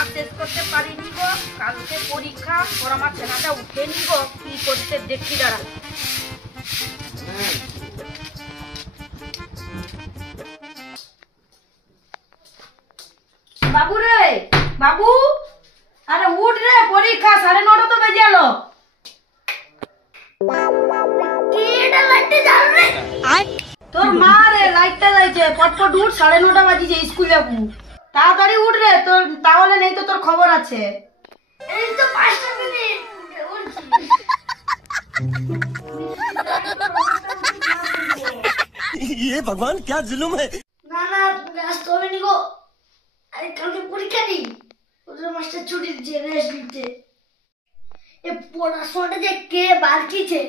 কাজ শেষ করতে পারিনি গো, কালকে পরীক্ষা। ওর আমার ছেলেটা উঠে নি গো, কি করতে দেখি দাঁড়া। বাবু রে, বাবু, আরে উঠ রে, পরীক্ষা 9:30 তো বেজে গেল। তোর মা রে, লাইটটা জ্বলছে, পটপট উঠ, 9:30 বাজিছে, স্কুল যাবো। তাড়াতাড়ি উঠ রে, তোর তাহলে নেই তো তোর খবর আছে। এই তো 5 মিনিট উঠছি। ये भगवान क्या जुल्म है। না না ব্যস্ত হবে নি গো, আরে কালকে পরীক্ষা নেই, ওদের মাস্টার ছুটি দিচ্ছে, রেস্ট দিচ্ছে। এ পড়াশোনাটা যে কে বালকিছে,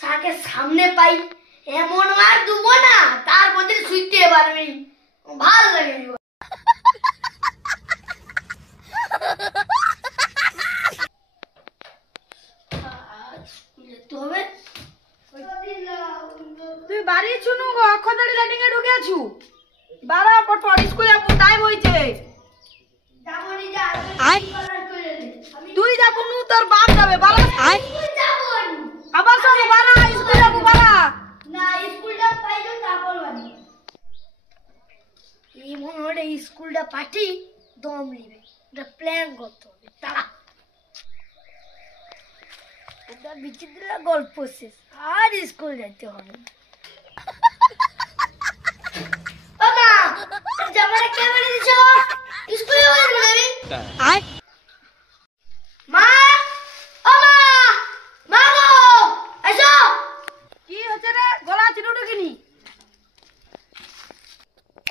সাকে সামনে পাই এমন মার দেবো না, তার মধ্যে শুইতে পারবি, ভাল লাগে নি গো। যেতে হবে। তুই বাড়ি শুনু গো, অক্ষদারি লাইটিং এ ঢুকে আছু। বাড়া পটপট, স্কুল যাবো, টাইম হইছে। যাবনি যা, তুই যাবো নু, তোর বাপ যাবে। বাড়া যাবন আবার সব বাড়া, স্কুল যাবো বাড়া। না, স্কুলটা পাইলো তারপর বাড়ি। এই মনে হয় স্কুলটা পাঠি দম নিবে, এটা প্ল্যান করতে হবে। তারা ওটা বিচিত্র গল্প শেষ, আর স্কুল যেতে হবে না। বাবা জামাটা কে বলে দিছো, স্কুলে বলে দিবি মা। ও মা, মা গো এসো। কি হচ্ছে রে, গলা চিরুটো কিনি?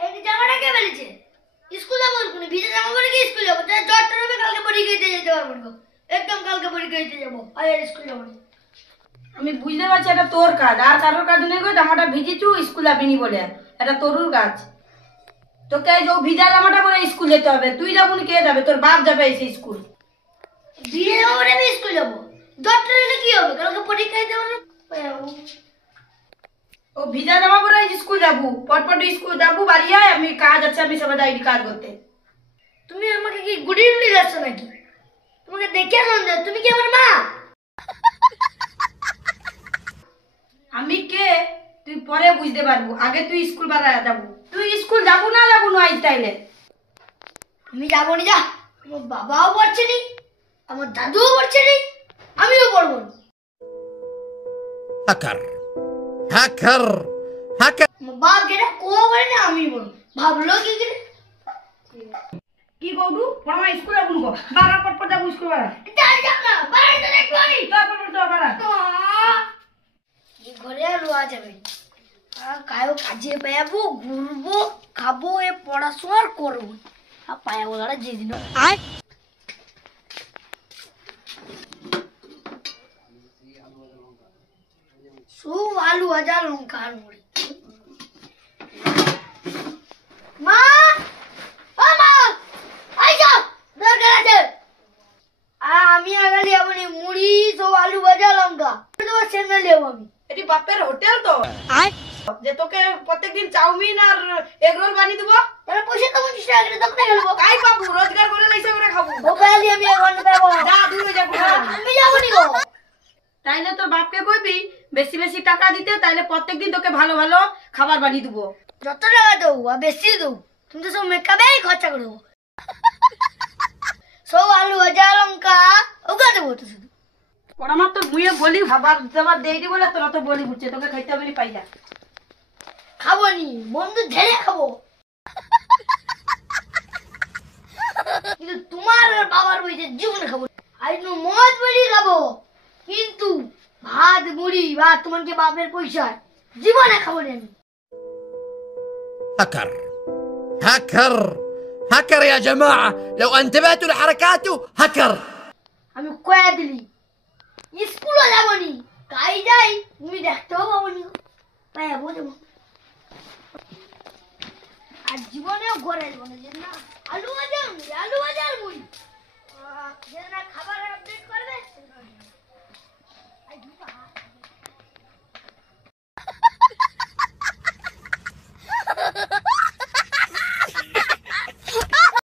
এই জামাটা কে বলেছে স্কুল যাবো? কোন ভিজে জামা পরে কি স্কুল যাবো? জ্বরটা হবে, কালকে পরীক্ষা দিতে যেতে পারবো না, একদম কালকে পরীক্ষা দিতে যাবো, আর স্কুল যাবো না। আমি বুঝতে পারছি এটা তোর কাজ, আর কারোর কাজ নেই গো। জামাটা ভিজিছু, স্কুল যাবিনি বলে, এটা তোরুর কাজ। তোকে যে ভিজা জামাটা পরে স্কুল যেতে হবে। তুই যাবো না, কে যাবে? তোর বাপ যাবে এসে স্কুল। ভিজে জামা পরে আমি স্কুল যাবো? জ্বরটা হলে কি হবে, কালকে পরীক্ষা দিতে পারবো না। ও ভিজা জামা পরে স্কুল যাবো, পটপট স্কুল যাবো, বাড়ি আয়, আমি কাজ আছে, আমি সবাই যাইনি কাজ করতে। তুমি আমাকে কি গুডি গুডি যাচ্ছ নাকি? তোমাকে দেখে সন্দেহ, তুমি কি আমার মা? আমি কে তুই পরে বুঝতে পারবো, আগে তুই স্কুল বাড়া যাবো। তুই স্কুল যাবো না আজ তাইলে? আমি যাবো নি, যা। আমার বাবাও পড়ছে নি, আমার দাদুও পড়ছে নি, আমিও পড়বো না। हैकर हैकर हैकर আমার বাপ যেটা কো বলে না, আমি বলবো। ভাবলো কি করে? কি কৌডু পড়া স্কুল যাবো গো, বাড়া পটপট যাবো স্কুল বাড়া। যাও যাও না, বাইরে তো দেখবো আমি। পটপট যাও বাড়া। এই ঘরে আর রোয়া যাবে না। কায়ও কাজে পাবো, ঘুরবো, খাবো, এ পড়াশোনা করবো। আর পায়া বলাটা যেদিন সব আলু ভাজা, লঙ্কা আর মুড়ি। মা, ও মা, আই যাও, দরকার আছে। আর আমি আগালি আপনি মুড়ি, সব আলু ভাজা, লঙ্কা তোমার সেন্না নেবো আমি। এটি বাপের হোটেল তো, যে তোকে প্রত্যেকদিন চাউমিন আর এগরোল বানিয়ে দেবো। তাহলে পয়সা তো 25 টাকা করে দোকানে গেলবো। তাই পাবো, রোজগার করে লাইসে করে খাবো। মোবাইল আমি এখন পাবো না। যা দূরে যাবো। আমি যাবো নি গো। তাইলে তোর বাপকে কইবি বেশি বেশি টাকা দিতে, তাইলে প্রত্যেকদিন তোকে ভালো ভালো খাবার বানিয়ে দেবো। যত টাকা দেবো আর বেশি দেবো, তুমি তো সব মেকআপেই খরচা করে দেবো। সব আলু ভাজা, লঙ্কা ওগুলো দেবো তো শুধু। ওরা আমার তো মুয়ে বলি খাবার দাবার দেই দি বলে তোরা তো বলি বুঝছে, তোকে খাইতে হবে নি, পাই যা। খাবো নি, বন্ধু ঝেড়ে খাবো। কিন্তু তোমার আর বাবার বইতে জীবনে খাবো। আর মদ বেরি খাবো, কিন্তু ভাত মুড়ি বা তোমাকে বাপের পয়সা জীবনে খাবো নি আমি। Hacker hacker hacker يا جماعة لو انتبهتوا لحركاته hacker. আমি কয়া দিলি স্কুলও যাবো নি, কাই যাই তুমি দেখতেও পাবো নি, পাবো যাবো। আর জীবনেও ঘরে যাবো না, যে না আলু ভাজা মুড়ি, আলু ভাজা আর মুড়ি। যে না খাবার আপডেট করবে,